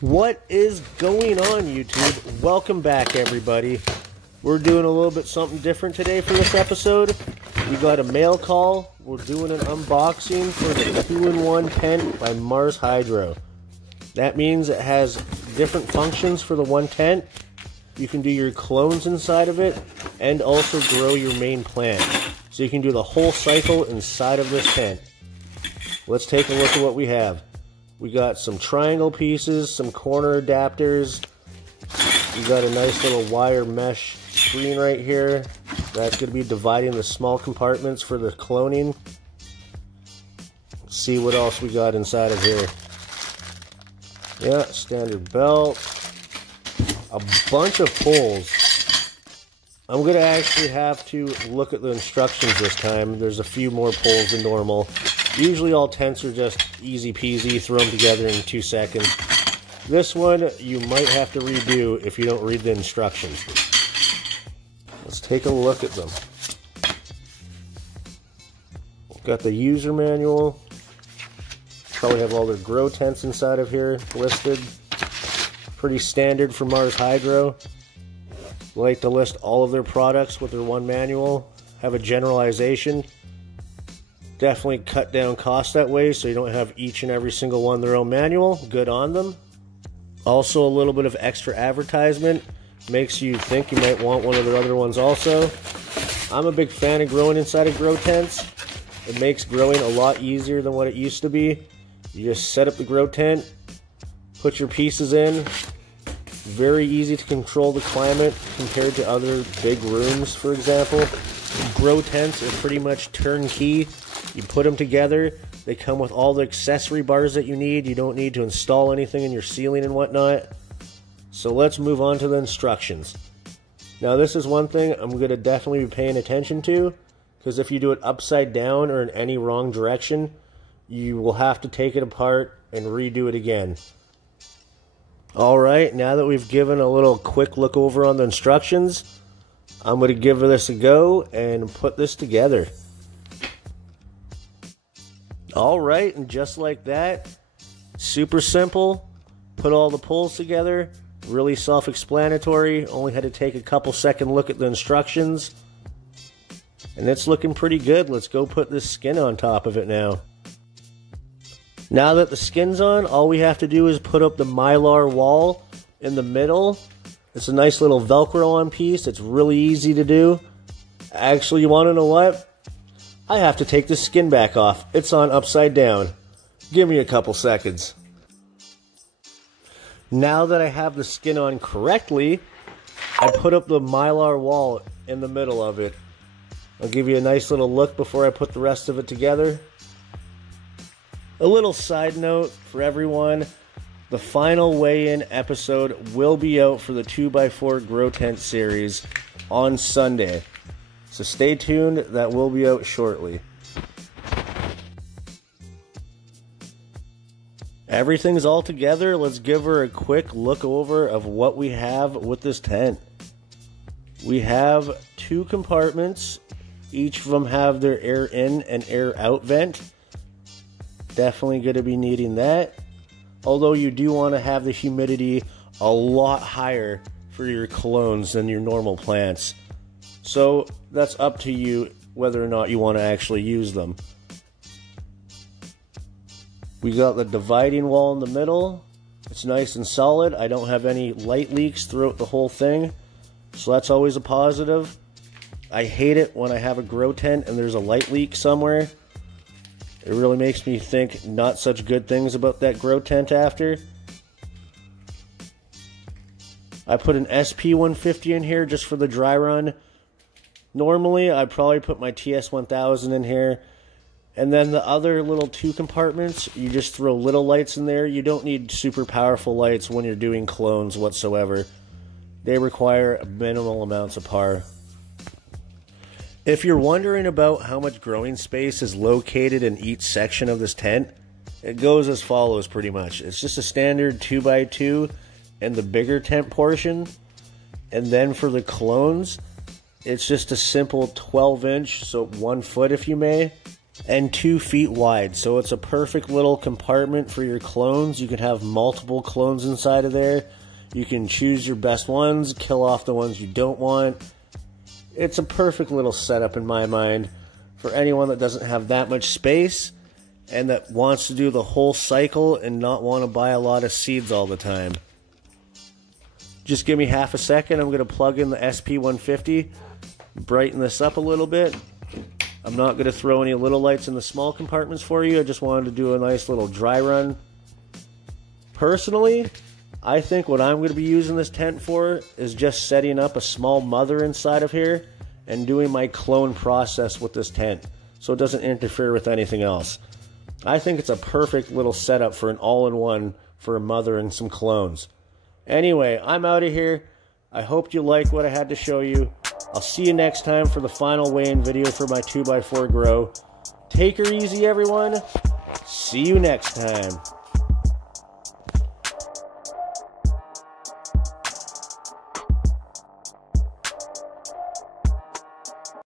What is going on, YouTube? Welcome back, everybody. We're doing a little bit something different today for this episode. We got a mail call. We're doing an unboxing for the 2-in-1 tent by Mars Hydro. That means it has different functions for the one tent. You can do your clones inside of it and also grow your main plant. So you can do the whole cycle inside of this tent. Let's take a look at what we have. We got some triangle pieces, some corner adapters. We got a nice little wire mesh screen right here. That's going to be dividing the small compartments for the cloning. Let's see what else we got inside of here. Yeah, standard belt. A bunch of poles. I'm going to actually have to look at the instructions this time. There's a few more poles than normal. Usually all tents are just easy peasy, throw them together in 2 seconds. This one you might have to redo if you don't read the instructions. Let's take a look at them. Got the user manual. Probably have all their grow tents inside of here listed. Pretty standard for Mars Hydro. Like to list all of their products with their one manual. Have a generalization. Definitely cut down costs that way so you don't have each and every single one their own manual. Good on them. Also a little bit of extra advertisement. Makes you think you might want one of their other ones also. I'm a big fan of growing inside of grow tents. It makes growing a lot easier than what it used to be. You just set up the grow tent, put your pieces in. Very easy to control the climate compared to other big rooms, for example. Grow tents are pretty much turnkey. You put them together, they come with all the accessory bars that you need. You don't need to install anything in your ceiling and whatnot. So let's move on to the instructions. Now this is one thing I'm going to definitely be paying attention to, because if you do it upside down or in any wrong direction, you will have to take it apart and redo it again. Alright, now that we've given a little quick look over on the instructions, I'm going to give this a go and put this together. Alright, and just like that, super simple, put all the poles together, really self-explanatory, only had to take a couple second look at the instructions, and it's looking pretty good. Let's go put this skin on top of it now. Now that the skin's on, all we have to do is put up the mylar wall in the middle. It's a nice little Velcro on piece. It's really easy to do. Actually, you want to know what? I have to take the skin back off. It's on upside down. Give me a couple seconds. Now that I have the skin on correctly, I put up the mylar wall in the middle of it. I'll give you a nice little look before I put the rest of it together. A little side note for everyone. The final weigh-in episode will be out for the 2x4 Grow Tent series on Sunday. So stay tuned, that will be out shortly. Everything's all together. Let's give her a quick look over of what we have with this tent. We have 2 compartments. Each of them have their air in and air out vent. Definitely going to be needing that. Although you do want to have the humidity a lot higher for your clones than your normal plants. So that's up to you whether or not you want to actually use them. We got the dividing wall in the middle. It's nice and solid. I don't have any light leaks throughout the whole thing. So that's always a positive. I hate it when I have a grow tent and there's a light leak somewhere. It really makes me think not such good things about that grow tent after. I put an SP150 in here just for the dry run. Normally, I'd probably put my TS1000 in here. And then the other little 2 compartments, you just throw little lights in there. You don't need super powerful lights when you're doing clones whatsoever. They require minimal amounts of power. If you're wondering about how much growing space is located in each section of this tent, it goes as follows pretty much. It's just a standard 2x2 and the bigger tent portion. And then for the clones, it's just a simple 12-inch, so 1 foot if you may, and 2 feet wide. So it's a perfect little compartment for your clones. You can have multiple clones inside of there. You can choose your best ones, kill off the ones you don't want. It's a perfect little setup in my mind for anyone that doesn't have that much space and that wants to do the whole cycle and not want to buy a lot of seeds all the time. Just give me half a second. I'm going to plug in the SP150, brighten this up a little bit. I'm not going to throw any little lights in the small compartments for you. I just wanted to do a nice little dry run. Personally, I think what I'm going to be using this tent for is just setting up a small mother inside of here and doing my clone process with this tent so it doesn't interfere with anything else. I think it's a perfect little setup for an all-in-one for a mother and some clones. Anyway, I'm out of here. I hope you like what I had to show you. I'll see you next time for the final weigh-in video for my 2x4 grow. Take her easy, everyone. See you next time.